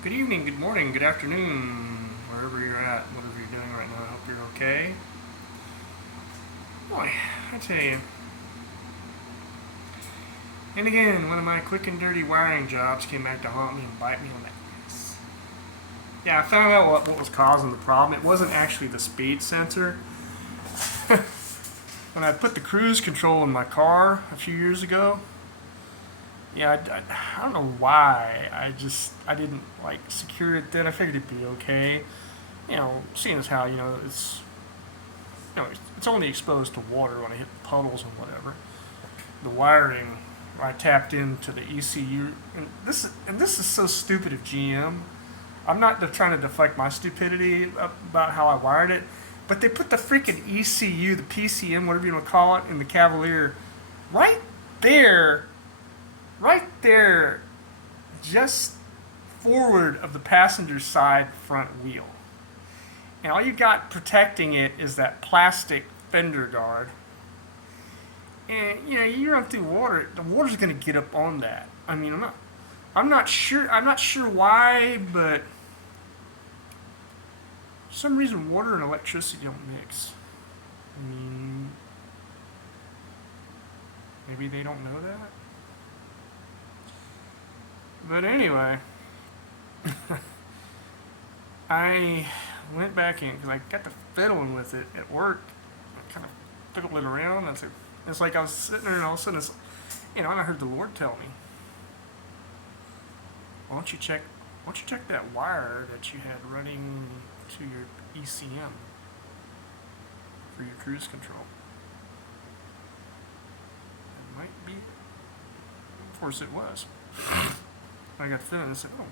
Good evening, good morning, good afternoon, wherever you're at, whatever you're doing right now. I hope you're okay. Boy, I tell you. And again, one of my quick and dirty wiring jobs came back to haunt me and bite me on the ass. Yeah, I found out what was causing the problem. It wasn't actually the speed sensor. When I put the cruise control in my car a few years ago, yeah, I don't know why. I didn't like secure it then. I figured it'd be okay. Seeing as how, it's only exposed to water when I hit puddles and whatever. The wiring, I tapped into the ECU, and this is so stupid of GM. I'm not trying to deflect my stupidity about how I wired it, but they put the freaking ECU, the PCM, whatever you want to call it, in the Cavalier, right there, right there, just forward of the passenger side front wheel. And all you got protecting it is that plastic fender guard. And you run through water, the water's gonna get up on that. I mean, I'm not sure why, but for some reason water and electricity don't mix. I mean, maybe they don't know that. But anyway, I went back in because I got to fiddling with it at work. I kind of fiddled it around. It's like I was sitting there and all of a sudden, and I heard the Lord tell me, why don't you check, that wire that you had running to your ECM for your cruise control? It might be. Of course, it was. I got fiddling and I said, oh,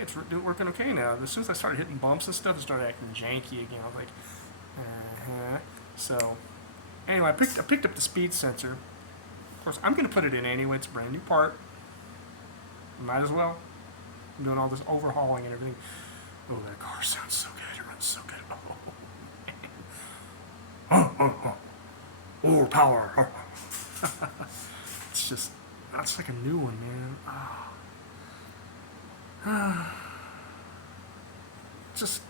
it's working okay now. As soon as I started hitting bumps and stuff, it started acting janky again. I was like, uh-huh. So, anyway, I picked up the speed sensor. Of course, I'm going to put it in anyway. It's a brand new part. Might as well. I'm doing all this overhauling and everything. Oh, that car sounds so good. It runs so good. Overpower. That's like a new one, man. Just,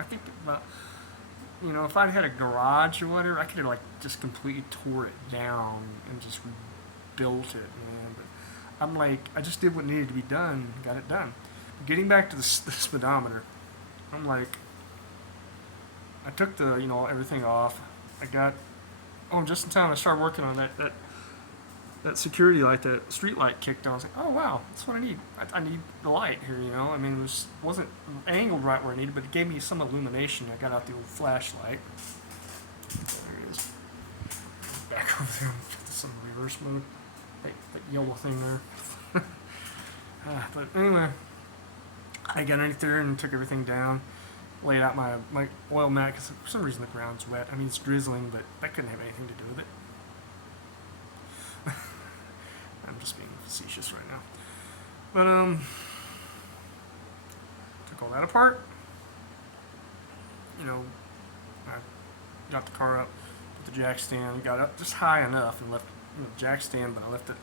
I think about, if I had a garage or whatever, I could have like just completely tore it down and just rebuilt it, man. But I'm like, I just did what needed to be done, got it done. But getting back to the speedometer, I'm like, I took the, everything off. Just in time I started working on that security light, that street light kicked on. I was like, oh wow, that's what I need. I need the light here, I mean, wasn't angled right where I needed, but it gave me some illumination. I got out the old flashlight. There it is. Back over there, put this in reverse mode. That yellow thing there. But anyway, I got underneath there and took everything down. Laid out my oil mat because for some reason the ground's wet. I mean, it's drizzling, but that couldn't have anything to do with it. I'm just being facetious right now. But took all that apart. I got the car up, put the jack stand, got up just high enough, and left the jack stand, but I left the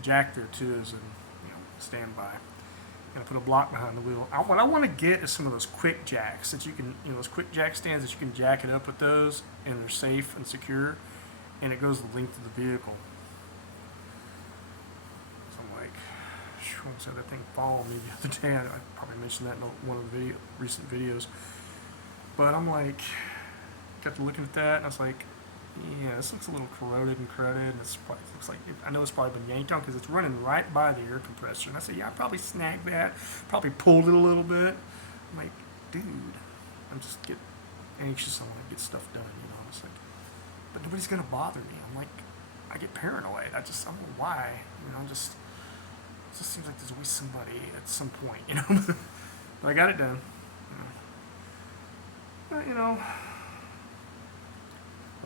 jack there too as a standby. And I put a block behind the wheel. What I want to get is some of those quick jacks that you can, those quick jack stands that you can jack it up with those, and they're safe and secure, and it goes the length of the vehicle. So that thing followed me the other day. I probably mentioned that in one of the recent videos. But I'm like, got to looking at that, and I was like, yeah, this looks a little corroded and cruded. Looks like I know it's probably been yanked on because it's running right by the air compressor. And I said, yeah, I probably snagged that, probably pulled it a little bit. I'm like, dude, I'm just get anxious. I want to get stuff done, It's like, but nobody's gonna bother me. I'm like, I get paranoid. I don't know why. It just seems like there's always somebody at some point, But I got it done. But, I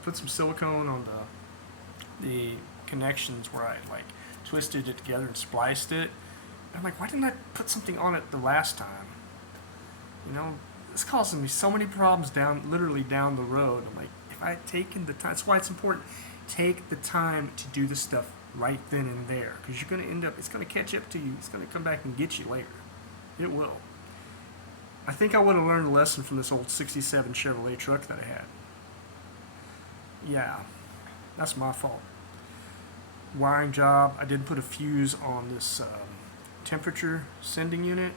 put some silicone on the connections where I like twisted it together and spliced it. And I'm like, why didn't I put something on it the last time? It's causing me so many problems literally down the road. I'm like, if I had taken the time, that's why it's important. Take the time to do the stuff right then and there, because you're going to end up, it's going to catch up to you. It's going to come back and get you later. It will. I think I would have learned a lesson from this old 67 Chevrolet truck that I had. Yeah, that's my fault. Wiring job, I did put a fuse on this temperature sending unit,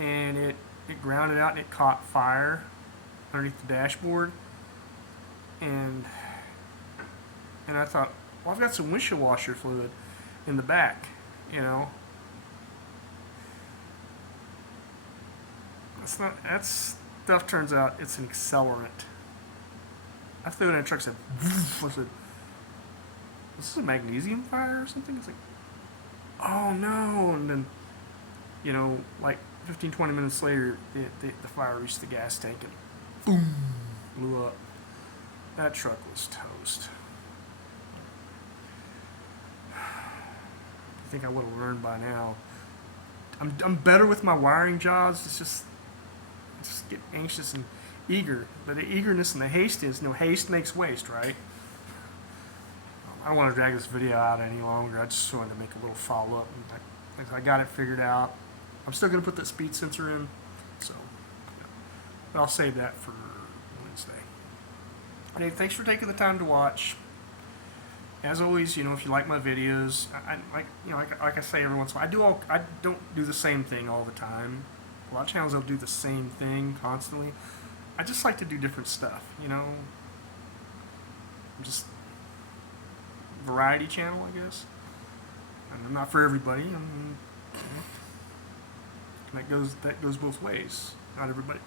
and it grounded out and it caught fire underneath the dashboard. And I thought, well, I've got some windshield washer fluid in the back, you know. That stuff turns out it's an accelerant. I threw it in a truck and said, I said, this is a magnesium fire or something? It's like, oh no. And then, you know, like 15, 20 minutes later, the fire reached the gas tank and boom, blew up. That truck was toast. I think I would have learned by now. I'm better with my wiring jobs. It's just get anxious and eager. But the eagerness and the haste is, haste makes waste, right? I don't want to drag this video out any longer. I just wanted to make a little follow-up. I got it figured out. I'm still going to put that speed sensor in, so but I'll save that for Wednesday. Hey, thanks for taking the time to watch. As always, if you like my videos, like I say every once in a while, I don't do the same thing all the time. A lot of channels will do the same thing constantly. I just like to do different stuff, I'm just variety channel, I guess. And I'm not for everybody. That goes both ways. Not everybody.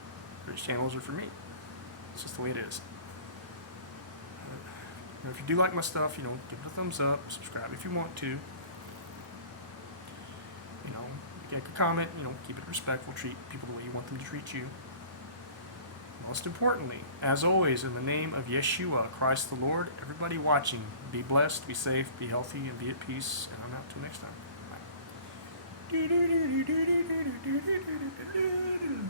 These channels are for me. It's just the way it is. If you do like my stuff, give it a thumbs up. Subscribe if you want to. Make a comment. Keep it respectful. Treat people the way you want them to treat you. Most importantly, as always, in the name of Yeshua, Christ the Lord, everybody watching, be blessed, be safe, be healthy, and be at peace. And I'm out till next time. Bye.